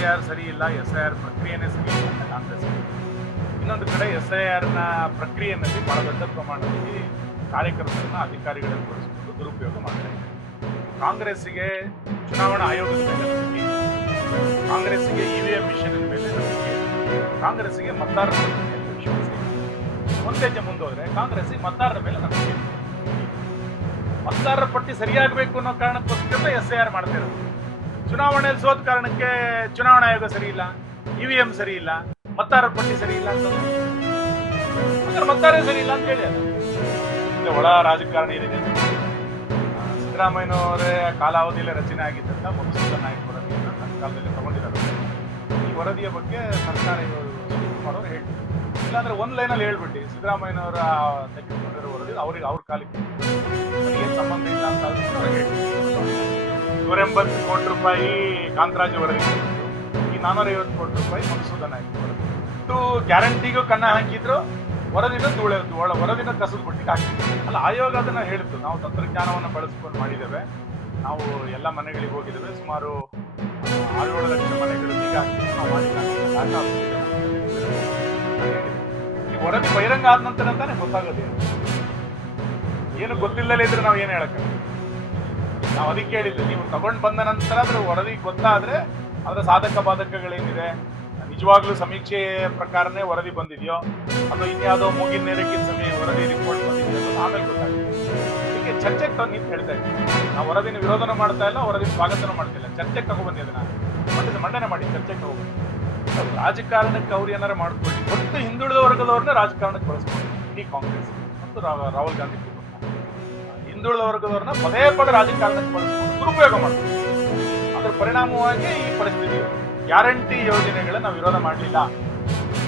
SIR ಸರಿ ಇಲ್ಲ, SIR ಪ್ರಕ್ರಿಯೆನೇ ಸರಿ ಇಲ್ಲ ಅಂತ ಕಾಂಗ್ರೆಸ್. ಇನ್ನೊಂದು ಕಡೆ SIRನ ಪ್ರಕ್ರಿಯೆಯಲ್ಲಿ ಬಹಳ ದೊಡ್ಡ ಪ್ರಮಾಣದಲ್ಲಿ ಕಾರ್ಯಕರ್ತರನ್ನ ಅಧಿಕಾರಿಗಳನ್ನು ಬಳಸಿಕೊಂಡು ದುರುಪಯೋಗ ಮಾಡ್ತಾ ಇದೆ. ಕಾಂಗ್ರೆಸ್ಸಿಗೆ ಚುನಾವಣಾ ಆಯೋಗದ ಮೇಲೆ ನಂಬಿಕೆ, ಕಾಂಗ್ರೆಸ್ಸಿಗೆ EVM ಮಿಷನ್ ಮೇಲೆ ನಂಬಿಕೆ, ಕಾಂಗ್ರೆಸ್ಸಿಗೆ ಮತದಾರರ ಮೇಲೆ ವಿಶ್ವಾಸ ಇದೆ. ಒಂದ್ ಹೆಜ್ಜೆ ಮುಂದೋದ್ರೆ ಕಾಂಗ್ರೆಸ್ಸಿಗೆ ಮತದಾರರ ಮೇಲೆ ನಂಬಿಕೆ, ಮತದಾರರ ಪಟ್ಟಿ ಸರಿಯಾಗಬೇಕು ಅನ್ನೋ ಕಾರಣಕ್ಕೋಸ್ಕರ SIR ಮಾಡ್ತಾ ಇರೋದು. ಚುನಾವಣೆಯಲ್ಲಿ ಸೋತ ಕಾರಣಕ್ಕೆ ಚುನಾವಣಾ ಆಯೋಗ ಸರಿ ಇಲ್ಲ, EVM ಸರಿ ಇಲ್ಲ, ಮತದಾರರ ಪಟ್ಟಿ ಸರಿ ಇಲ್ಲ ಅಂತ ಮತದಾರರೇ ಸರಿ ಇಲ್ಲ ಅಂತ ಹೇಳಿ ಅದು ಒಳ ರಾಜಕಾರಣ ಇದೆ. ಸಿದ್ದರಾಮಯ್ಯನವರೇ ಕಾಲಾವಧಿಯಲ್ಲಿ ರಚನೆ ಆಗಿದ್ದಂತ ಮಧುಸೂದನ್ ನಾಯಕ್ ವರದಿಯನ್ನು ನನ್ನ ಕಾಲದಲ್ಲಿ ತಗೊಂಡಿದ್ದಾರೆ. ಈ ವರದಿಯ ಬಗ್ಗೆ ಸರ್ಕಾರ ಮಾಡೋರು ಹೇಳಿ, ಇಲ್ಲಾಂದ್ರೆ ಒಂದ್ ಲೈನಲ್ಲಿ ಹೇಳ್ಬಿಟ್ಟು ಸಿದ್ದರಾಮಯ್ಯನವರ ತೆಗೆದುಕೊಂಡಿರೋ ವರದಿ ಅವ್ರಿಗೆ ಅವ್ರ ಕಾಲಕ್ಕೆ ಏನ್ ಸಂಬಂಧ ಇಲ್ಲ ಅಂತ ಅವ್ರಿಗೆ ಹೇಳಿ. 180 ಕೋಟಿ ರೂಪಾಯಿ ಕಾಂತರಾಜ್ ವರದಿ, ಈ 450 ಕೋಟಿ ರೂಪಾಯಿ ಮಧುಸೂದನ್ ನಾಯಕ್ ವರದಿ. ಇಷ್ಟು ಗ್ಯಾರಂಟಿಗೂ ಕನ್ನ ಹಾಕಿದ್ರು, ವರದಿನ ವರದಿನ ಕಸದ ಬುಟ್ಟಿಗೆ ಹಾಕಿದ್ರು. ಅಲ್ಲ, ಆಯೋಗ ಅದನ್ನ ಹೇಳಿತ್ತು, ನಾವು ತಂತ್ರಜ್ಞಾನವನ್ನು ಬಳಸ್ಕೊಂಡು ಮಾಡಿದ್ದೇವೆ, ನಾವು ಎಲ್ಲ ಮನೆಗಳಿಗೆ ಹೋಗಿದ್ದೇವೆ, ಸುಮಾರು 6-7 ಲಕ್ಷ ಮನೆಗಳಿಗೆ ಈಗ ಹಾಕಿದ್ದು ನಾವು ಮಾಡಿಲ್ಲ. ಈ ವರದಿ ಬಹಿರಂಗ ಆದ ನಂತರ ಅಂತಾನೆ ಗೊತ್ತಾಗೋದೇನು, ಏನು ಗೊತ್ತಿಲ್ಲದೇ ಇದ್ರೆ ನಾವು ಏನು ಹೇಳಕ್ಕ. ನಾವು ಅದಕ್ಕೆ ಹೇಳಿದ್ದೆ, ನೀವು ತಗೊಂಡು ಬಂದ ನಂತರ ಅದ್ರ ವರದಿ ಗೊತ್ತಾದ್ರೆ ಅದರ ಸಾಧಕ ಬಾಧಕಗಳೇನಿದೆ, ನಿಜವಾಗ್ಲೂ ಸಮೀಕ್ಷೆ ಪ್ರಕಾರನೇ ವರದಿ ಬಂದಿದೆಯೋ ಅಥವಾ ಇನ್ಯಾವುದೋ ಮೂಗಿನ ನೇರಕ್ಕಿನ ಸಮಯ ವರದಿ ರಿಪೋರ್ಟ್ ಬಂದಿದೆಯೋ ಅನ್ನೋದು ಆಮೇಲೆ ಗೊತ್ತಾಗುತ್ತೆ. ಅದಕ್ಕೆ ಚರ್ಚೆಗೆ ತಂದು ನಿಂತು ಹೇಳ್ತಾ ಇದ್ದೀವಿ, ನಾವು ವರದಿನ ವಿರೋಧನ ಮಾಡ್ತಾ ಇಲ್ಲ, ವರದಿನ ಸ್ವಾಗತನೂ ಮಾಡ್ತಿಲ್ಲ, ಚರ್ಚೆಗೆ ತಗೊಬಂದಿದೆ. ನಾನು ಮಂಡನೆ ಮಾಡಿ ಚರ್ಚೆಗೆ ತಗೊಬಂದಿ. ರಾಜಕಾರಣಕ್ಕೆ ಅವ್ರು ಏನಾರು ಮಾಡ್ಕೊಳ್ಳಿ, ಒಟ್ಟು ಹಿಂದುಳಿದ ವರ್ಗದವ್ರನ್ನ ರಾಜಕಾರಣಕ್ಕೆ ಬಳಸ್ಕೊಂಡು ಈ ಕಾಂಗ್ರೆಸ್ ಮತ್ತು ರಾಹುಲ್ ಗಾಂಧಿ ಹಿಂದುಳಿದ ವರ್ಗದವ್ರನ್ನ ಪದೇ ಪದೇ ರಾಜಕಾರಣಕ್ಕೆ ಬಳಸ್ಕೊಂಡು ದುರುಪಯೋಗ ಮಾಡ್ತಾರೆ. ಅದರ ಪರಿಣಾಮವಾಗಿ ಈ ಪರಿಸ್ಥಿತಿ. ಗ್ಯಾರಂಟಿ ಯೋಜನೆಗಳನ್ನ ನಾವು ವಿರೋಧ ಮಾಡಲಿಲ್ಲ,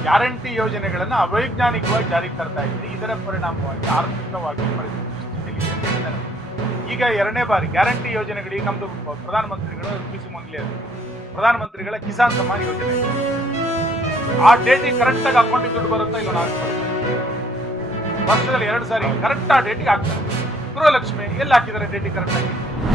ಗ್ಯಾರಂಟಿ ಯೋಜನೆಗಳನ್ನ ಅವೈಜ್ಞಾನಿಕವಾಗಿ ಜಾರಿಗೆ ತರ್ತಾ ಇದ್ರಿ, ಇದರ ಪರಿಣಾಮವಾಗಿ ಆರ್ಥಿಕವಾಗಿ ಪರಿಸ್ಥಿತಿ. ಈಗ 2ನೇ ಬಾರಿ ಗ್ಯಾರಂಟಿ ಯೋಜನೆಗಳು, ಈಗ ನಮ್ದು ಪ್ರಧಾನಮಂತ್ರಿಗಳು ರೂಪಿಸಿ ಮೊದಲೇ ಪ್ರಧಾನಮಂತ್ರಿಗಳ ಕಿಸಾನ್ ಸಮ್ಮಾನ್ ಯೋಜನೆ, ಆ ಡೇಟಿಗೆ ಕರೆಕ್ಟ್ ಆಗಿ ಅಕೌಂಟಿಗೆ ದುಡ್ಡು ಬರುತ್ತಾ ಇಲ್ಲ, ವರ್ಷದಲ್ಲಿ 2 ಸಾರಿ ಕರೆಕ್ಟ್ ಆ ಡೇಟಿಗೆ ಹಾಕ್ತಾರೆ. ಗೃಹಲಕ್ಷ್ಮಿ ಎಲ್ಲಿ ಹಾಕಿದ್ದಾರೆ ಡೇಟಿಗೆ ಕರೆಕ್ಟ್ ಆಗಿ?